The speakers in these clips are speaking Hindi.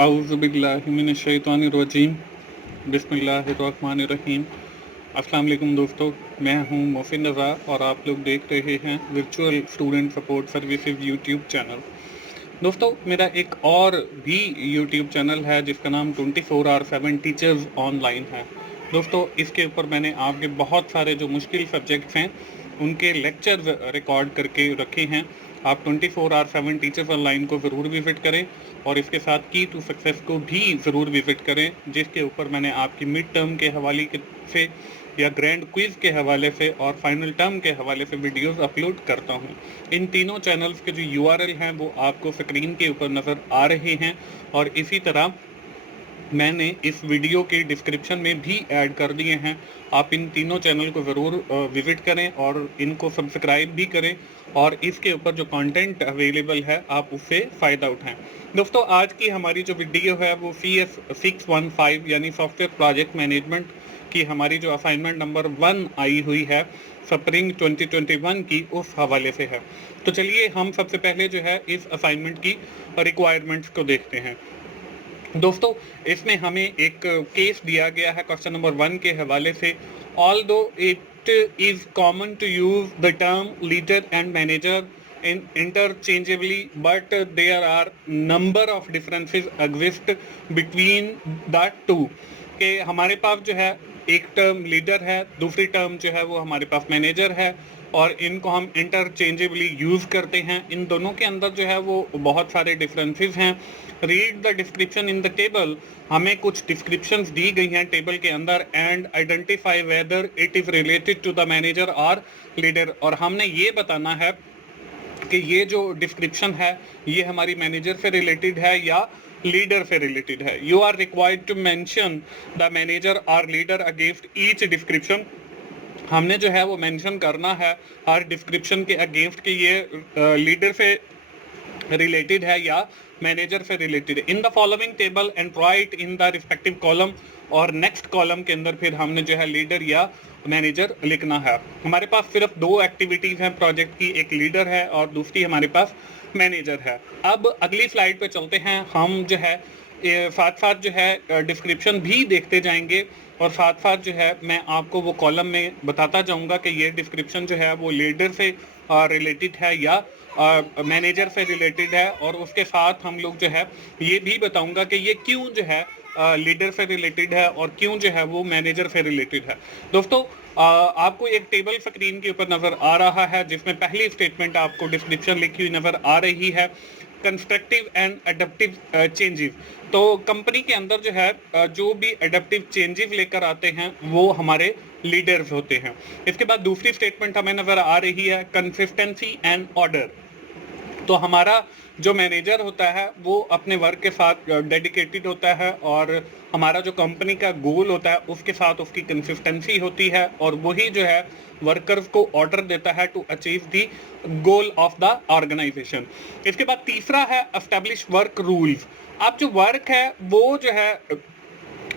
औज़ुबिल्लाहिमिनश्शैतानिर्रजीम बिस्मिल्लाहिर्रहमानिर्रहीम। अस्सलाम वालेकुम दोस्तों, मैं हूं मोहसिन रज़ा और आप लोग देख रहे हैं virtual student support services YouTube channel. दोस्तों, मेरा एक और भी यूट्यूब चैनल है जिसका नाम 24/7 टीचर्स ऑनलाइन है। दोस्तों, इसके ऊपर मैंने आपके बहुत सारे जो मुश्किल सब्जेक्ट्स हैं उनके लेक्चर्स रिकॉर्ड करके रखे हैं। आप 24/7 टीचर्स ऑनलाइन को ज़रूर विज़िट करें और इसके साथ की टू सक्सेस को भी ज़रूर विज़िट करें, जिसके ऊपर मैंने आपकी मिड टर्म के हवाले से या ग्रैंड क्विज़ के हवाले से और फाइनल टर्म के हवाले से वीडियोस अपलोड करता हूं। इन तीनों चैनल्स के जो यूआरएल हैं वो आपको स्क्रीन के ऊपर नज़र आ रहे हैं और इसी तरह मैंने इस वीडियो के डिस्क्रिप्शन में भी ऐड कर दिए हैं। आप इन तीनों चैनल को ज़रूर विज़िट करें और इनको सब्सक्राइब भी करें और इसके ऊपर जो कंटेंट अवेलेबल है आप उससे फ़ायदा उठाएं। दोस्तों, आज की हमारी जो वीडियो है वो CS 615 यानी सॉफ्टवेयर प्रोजेक्ट मैनेजमेंट की हमारी जो असाइनमेंट नंबर 1 आई हुई है स्प्रिंग 2021 की, उस हवाले से है। तो चलिए हम सबसे पहले जो है इस असाइनमेंट की रिक्वायरमेंट्स को देखते हैं। दोस्तों, इसमें हमें एक केस दिया गया है क्वेश्चन नंबर 1 के हवाले से। Although it is common to use the term leader and manager in interchangeably but there are number of differences exist between the two. कि हमारे पास जो है एक टर्म लीडर है, दूसरी टर्म जो है वो हमारे पास मैनेजर है और इनको हम इंटरचेंजेबली यूज़ करते हैं। इन दोनों के अंदर जो है वो बहुत सारे डिफरेंसेस हैं। Read the description in the table. हमें कुछ डिस्क्रिप्शंस दी गई हैं टेबल के अंदर and identify whether it is related to the manager और लीडर। और हमने ये बताना है कि ये जो डिस्क्रिप्शन है ये हमारी मैनेजर से रिलेटेड है या लीडर से रिलेटेड है। You are required to mention the manager और लीडर अगेंस्ट ईच डिस्क्रिप्शन। हमने जो है वो मेंशन करना है हर डिस्क्रिप्शन के अगेंस्ट कि ये लीडर से रिलेटेड है या मैनेजर से रिलेटेड है। In the following table and right in the respective column. और नेक्स्ट कॉलम के अंदर फिर हमने जो है लीडर या मैनेजर लिखना है। हमारे पास सिर्फ दो एक्टिविटीज हैं प्रोजेक्ट की, एक लीडर है और दूसरी हमारे पास मैनेजर है। अब अगली स्लाइड पे चलते हैं। हम जो है साथ साथ जो है डिस्क्रिप्शन भी देखते जाएंगे और साथ साथ जो है मैं आपको वो कॉलम में बताता जाऊंगा कि ये डिस्क्रिप्शन जो है वो लीडर से रिलेटेड है या मैनेजर से रिलेटेड है। और उसके साथ हम लोग जो है ये भी बताऊंगा कि ये क्यों जो है लीडर से रिलेटेड है और क्यों जो है वो मैनेजर से रिलेटेड है। दोस्तों, आपको एक टेबल स्क्रीन के ऊपर नज़र आ रहा है जिसमें पहली स्टेटमेंट आपको डिस्क्रिप्शन लिखी हुई नज़र आ रही है, कंस्ट्रक्टिव एंड एडप्टिव चेंजेस। तो कंपनी के अंदर जो है जो भी एडप्टिव चेंजेस लेकर आते हैं वो हमारे लीडर्स होते हैं। इसके बाद दूसरी स्टेटमेंट हमें नज़र आ रही है, कंसिस्टेंसी एंड ऑर्डर। तो हमारा जो मैनेजर होता है वो अपने वर्क के साथ डेडिकेटेड होता है और हमारा जो कंपनी का गोल होता है उसके साथ उसकी कंसिस्टेंसी होती है और वही जो है वर्कर्स को ऑर्डर देता है to achieve the goal of the organisation. इसके बाद तीसरा है एस्टैब्लिश वर्क रूल्स। अब जो वर्क है वो जो है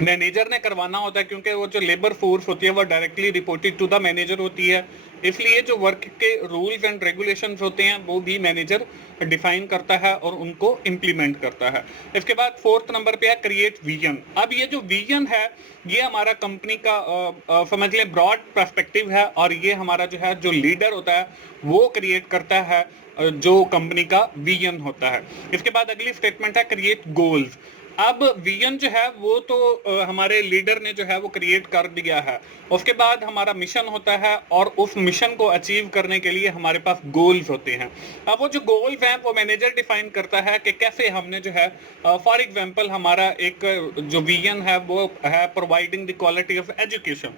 मैनेजर ने करवाना होता है क्योंकि वो जो लेबर फोर्स होती है वो directly reported to the manager होती है। इसलिए जो वर्क के रूल्स एंड रेगुलेशंस होते हैं वो भी मैनेजर डिफाइन करता है और उनको इम्प्लीमेंट करता है। इसके बाद फोर्थ नंबर पे है क्रिएट विजन। अब ये जो विजन है ये हमारा कंपनी का समझ लें ब्रॉड पर्सपेक्टिव है और ये हमारा जो है जो लीडर होता है वो क्रिएट करता है जो कंपनी का विजन होता है। इसके बाद अगली स्टेटमेंट है क्रिएट गोल्स। अब विजन जो है वो तो हमारे लीडर ने जो है वो क्रिएट कर दिया है। उसके बाद हमारा मिशन होता है और उस मिशन को अचीव करने के लिए हमारे पास गोल्स होते हैं। अब वो जो गोल्स हैं वो मैनेजर डिफाइन करता है कि कैसे हमने जो है फॉर एग्जांपल हमारा एक जो विजन है वो है providing the quality of education.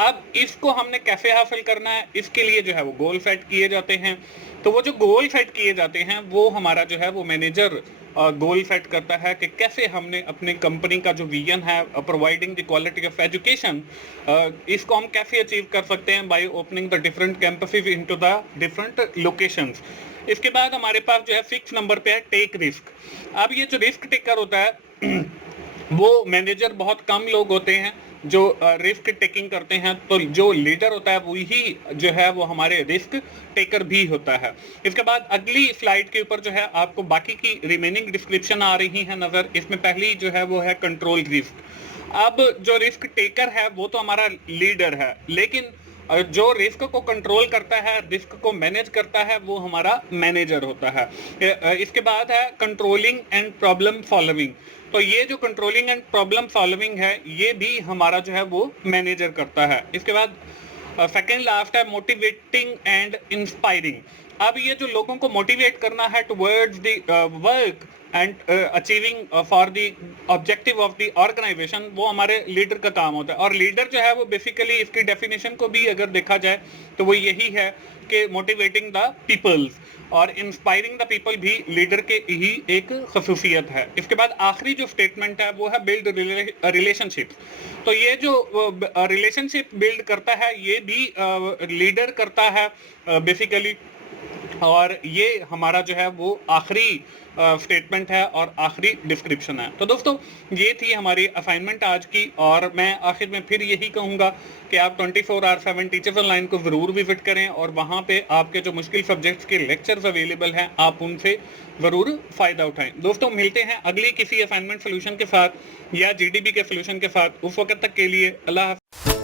अब इसको हमने कैसे हासिल करना है इसके लिए जो है वो गोल सेट किए जाते हैं। तो वो जो गोल सेट किए जाते हैं वो हमारा जो है वो मैनेजर गोल सेट करता है कि कैसे हमने अपने कंपनी का जो विजन है providing the quality of education, इसको हम कैसे अचीव कर सकते हैं by opening the different campuses into the different locations. इसके बाद हमारे पास जो है 6 नंबर पे है टेक रिस्क। अब ये जो रिस्क टेकर होता है वो मैनेजर बहुत कम लोग होते हैं जो रिस्क टेकिंग करते हैं, तो जो लीडर होता है वही जो है वो हमारे रिस्क टेकर भी होता है। इसके बाद अगली स्लाइड के ऊपर जो है आपको बाकी की रिमेनिंग डिस्क्रिप्शन आ रही है नजर। इसमें पहली जो है वो है कंट्रोल रिस्क। अब जो रिस्क टेकर है वो तो हमारा लीडर है, लेकिन जो रिस्क को कंट्रोल करता है, रिस्क को मैनेज करता है, वो हमारा मैनेजर होता है। इसके बाद है कंट्रोलिंग एंड प्रॉब्लम सॉल्विंग। तो ये जो कंट्रोलिंग एंड प्रॉब्लम सॉल्विंग है ये भी हमारा जो है वो मैनेजर करता है। इसके बाद सेकेंड लास्ट है मोटिवेटिंग एंड इंस्पायरिंग। अब ये जो लोगों को मोटिवेट करना है towards the work and achieving for the objective of the organisation, वो हमारे लीडर का काम होता है। और लीडर जो है वो बेसिकली इसकी डेफिनेशन को भी अगर देखा जाए तो वो यही है कि मोटिवेटिंग द पीपल्स, और इंस्पायरिंग द पीपल भी लीडर के ही एक खसूसियत है। इसके बाद आखिरी जो स्टेटमेंट है वो है बिल्ड रिलेशनशिप। तो ये जो रिलेशनशिप बिल्ड करता है ये भी लीडर करता है बेसिकली, और ये हमारा जो है वो आखिरी स्टेटमेंट है और आखिरी डिस्क्रिप्शन है। तो दोस्तों ये थी हमारी असाइनमेंट आज की, और मैं आखिर में फिर यही कहूँगा कि आप 24/7 टीचर्स ऑनलाइन को ज़रूर विजिट करें, और वहाँ पे आपके जो मुश्किल सब्जेक्ट्स के लेक्चर्स अवेलेबल हैं आप उनसे ज़रूर फ़ायदा उठाएं। दोस्तों मिलते हैं अगली किसी असाइनमेंट सोल्यूशन के साथ या GDB के सोल्यूशन के साथ। उस वक्त तक के लिए अल्लाह हाफ़िज़।